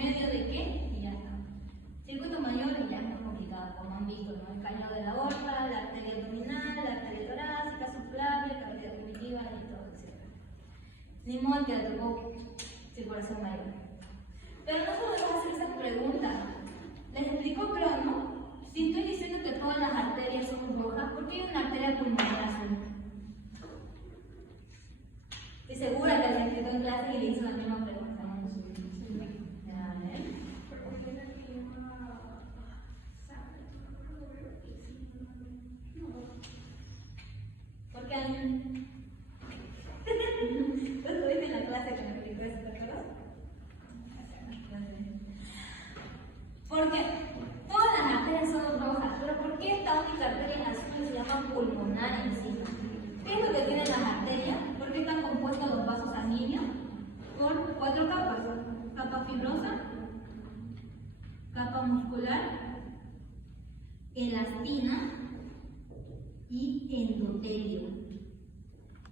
medio de qué y ya está. Circuito mayor y ya es más complicado, como han visto, ¿no? El cañón de la aorta, la arteria abdominal, la arteria torácica, subclavia, cavidad primitiva y todo, etc. Ni modo que le tocó circulación mayor. Pero no solo debes hacer esa pregunta. Les explicó Crono. Si estoy diciendo que todas las arterias son rojas, ¿por qué hay una arteria pulmonar azul? Estoy segura que alguien quedó en clase y le hizo la misma pregunta. A ver. ¿Por qué alguien? ¿Tú estuviste en la clase que me explicó eso, te acuerdas? Porque todas las arterias son rojas, pero ¿por qué esta única arteria en azul se llama pulmonar en sí? ¿Qué es lo que tienen las arterias? ¿Por qué están compuestos los vasos sanguíneos? Por 4 capas: capa fibrosa, capa muscular, elastina y endotelio.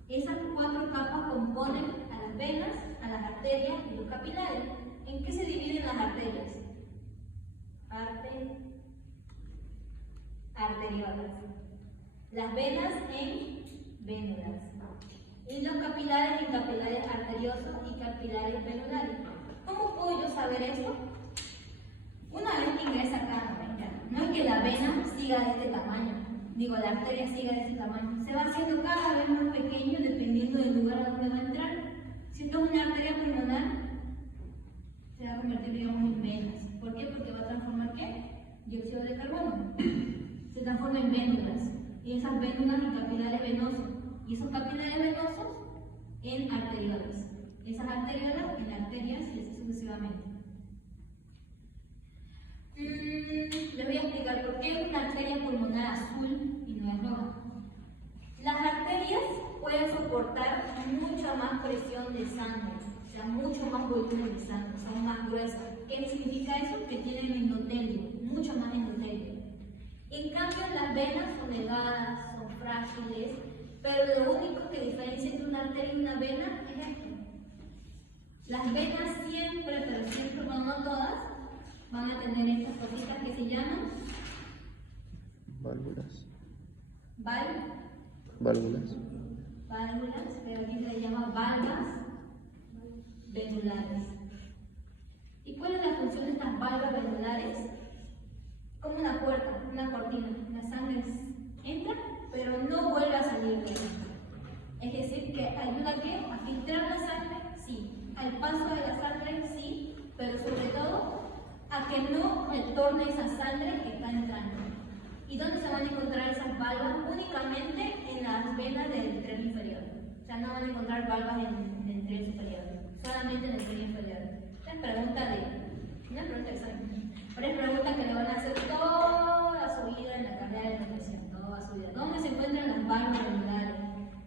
Esas 4 capas componen a las venas, a las arterias y los capilares. ¿En qué se dividen las arterias? Arteriolas. Las venas en vénulas. Y los capilares en capilares arteriosos y capilares venulares. ¿Cómo puedo yo saber eso? Una vez que ingresa acá, no es que la vena siga de este tamaño, digo, la arteria siga de este tamaño. Se va haciendo cada vez más pequeño dependiendo del lugar a donde va a entrar. Si esto es una arteria pulmonar, se va a convertir, digamos, en venas. ¿Por qué? Porque va a transformar, ¿qué? Dióxido de carbono. Se transforma en vénulas. Y esas vénulas en capilares venosos. Y esos capilares venosos en arteriolas. Esas arteriolas en arterias y así sucesivamente. Les voy a explicar por qué es una arteria pulmonar azul y no es roja. Las arterias pueden soportar mucha más presión de sangre, o sea, mucho más volumen de sangre, son más gruesas. ¿Qué significa eso? Que tienen endotelio, mucho más endotelio. En cambio, las venas son delgadas, son frágiles, pero lo único que diferencia entre una arteria y una vena es esto. Las venas siempre, pero siempre, no todas, van a tener estas cositas que se llaman válvulas. Válvulas, pero aquí se le llama valvas venulares. ¿Y cuál es la función de estas valvas venulares? Como una puerta, una cortina. La sangre entra, pero no vuelve a salir de ella. Es decir, que ayuda a filtrar la sangre, sí. Al paso de la sangre, sí, pero sobre todo a que no retorne esa sangre que está entrando. ¿Y dónde se van a encontrar esas valvas? Únicamente en las venas del tren inferior. O sea, no van a encontrar valvas en el tren superior, solamente en el tren inferior. Esta es pregunta una pregunta examen, pero es pregunta que le van a hacer toda su vida en la carrera de nutrición, toda su vida. ¿Dónde se encuentran las valvas venulares?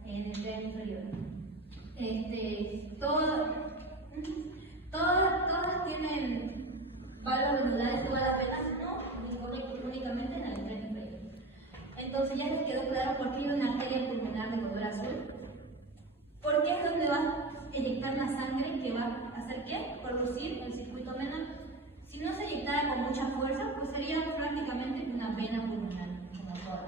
En el tren inferior. Todas tienen valvas venulares, todas las venas, no, únicamente en el tren inferior. Entonces ya les quedó claro por qué hay una arteria pulmonar de color azul. Porque es donde va a eyectar la sangre que va a hacer ¿qué? Producir el circuito venal. Si no se eyectara con mucha fuerza, pues sería prácticamente una vena pulmonar, como toda.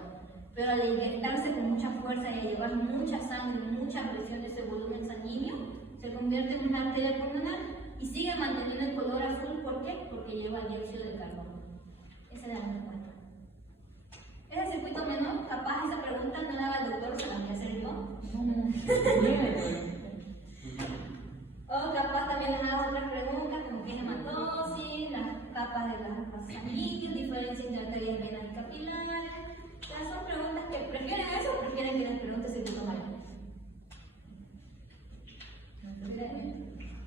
Pero al eyectarse con mucha fuerza y a llevar mucha sangre, mucha presión de ese volumen sanguíneo, se convierte en una arteria pulmonar y sigue manteniendo el color azul. ¿Por qué? Porque lleva dióxido de carbono. Esa es la respuesta. ¿Es el circuito menor? Capaz esa pregunta no la haga el doctor, se la voy a hacer yo. O capaz también les hago otras preguntas como qué es hematosis, las capas de las vasos sanguíneos, diferencias entre arterias, venas y capilares. O sea, son preguntas que prefieren eso o prefieren que les pregunte circuito mayor.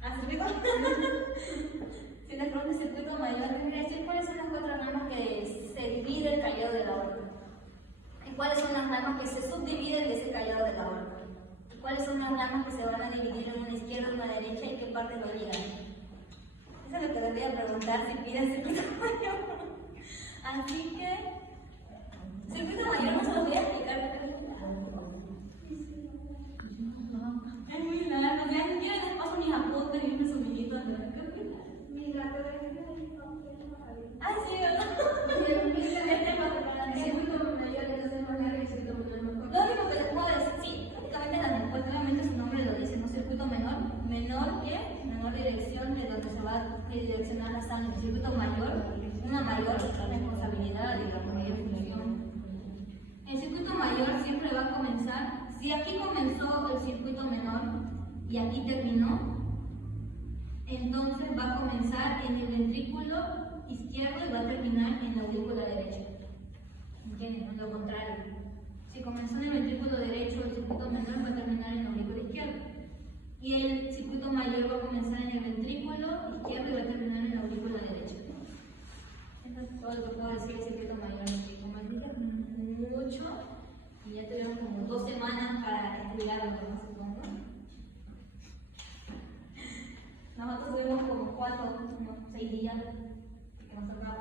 ¿Ah, circuito? Si les pregunto circuito mayor, les voy a decir cuáles son las 4 ramas que se divide el callado de la aorta. ¿Y cuáles son las ramas que se subdividen de ese callado de la aorta? ¿Cuáles son las ramas que se van a dividir en una izquierda y una derecha y qué parte lo ligan? Eso es lo que les voy a preguntar si piden circuito mayor. Así que, circuito mayor no se lo voy a explicar. Es muy largo, ya ni siquiera les paso mis apuntes y mis suministros. Mira, direccionar la sangre. El circuito mayor, una mayor responsabilidad, digamos, mayor función. El circuito mayor siempre va a comenzar, si aquí comenzó el circuito menor y aquí terminó, entonces va a comenzar en el ventrículo izquierdo y va a terminar en la aurícula derecha. ¿Entienden? Lo contrario. Si comenzó en el ventrículo derecho, el circuito menor va a terminar en la aurícula izquierda. Y el circuito mayor va a comenzar en el ventrículo izquierdo y va a terminar en la aurícula derecha. Eso es todo lo que puedo decir del circuito mayor. Como dije, mucho. Y ya tuvimos como 2 semanas para estudiarlo, ¿no? Supongo. Nosotros tuvimos como 4, 6 días que nos tocaba.